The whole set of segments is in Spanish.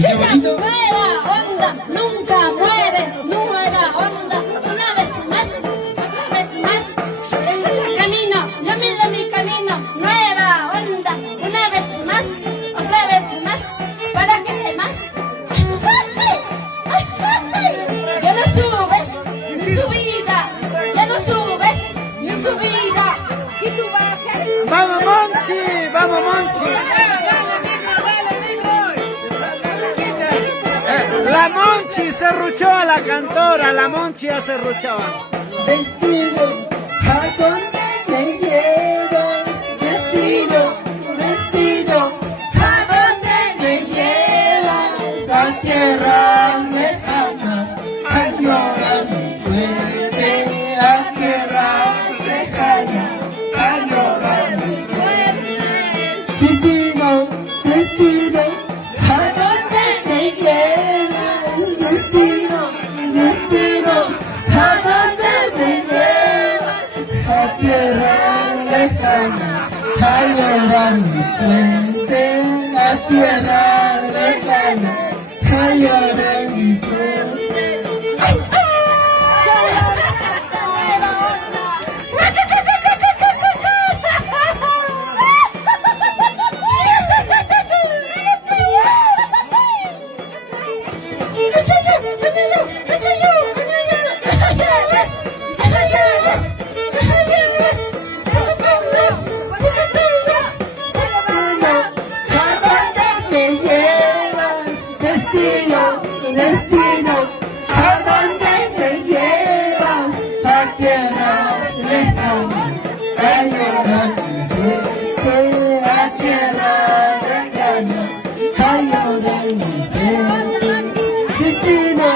qué bonito. Nueva onda, nunca muere. Nueva onda, una vez más, otra vez más. Camino, yo miro mi camino. Nueva onda, una vez más, otra vez más. ¿Para qué más? Ya no subes, subida. Ya no subes, ni subida. Si tú bajas. ¡Vamos, Monchi! ¡Vamos, Monchi! La Monchi serruchó a la cantora, la Monchi ya serruchaba. Destino, ¿a dónde me llevas? Destino, destino, ¿a dónde me llevas? A tierras lejanas, a llorar mi suerte. A tierras lejanas, a llorar mi suerte. Destino, destino, ¿a dónde me llevas? Destino, destino, ¿a dónde me llevas? A tierras lejanas, a llorar mi suerte. A tierras lejanas, a llorar mi suerte. Destino, destino, ¿a dónde me llevas? A tierras lejanas, a llorar mi suerte. A tierras lejanas, a llorar mi suerte. Destino,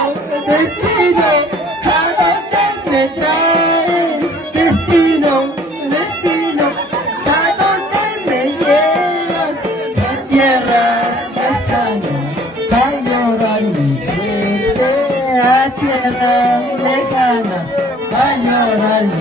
destino, ¿a dónde me traes? Destino, destino, ¿a dónde me llevas? A tierras lejanas, a llorar mi suerte. A tierras lejanas, a llorar mi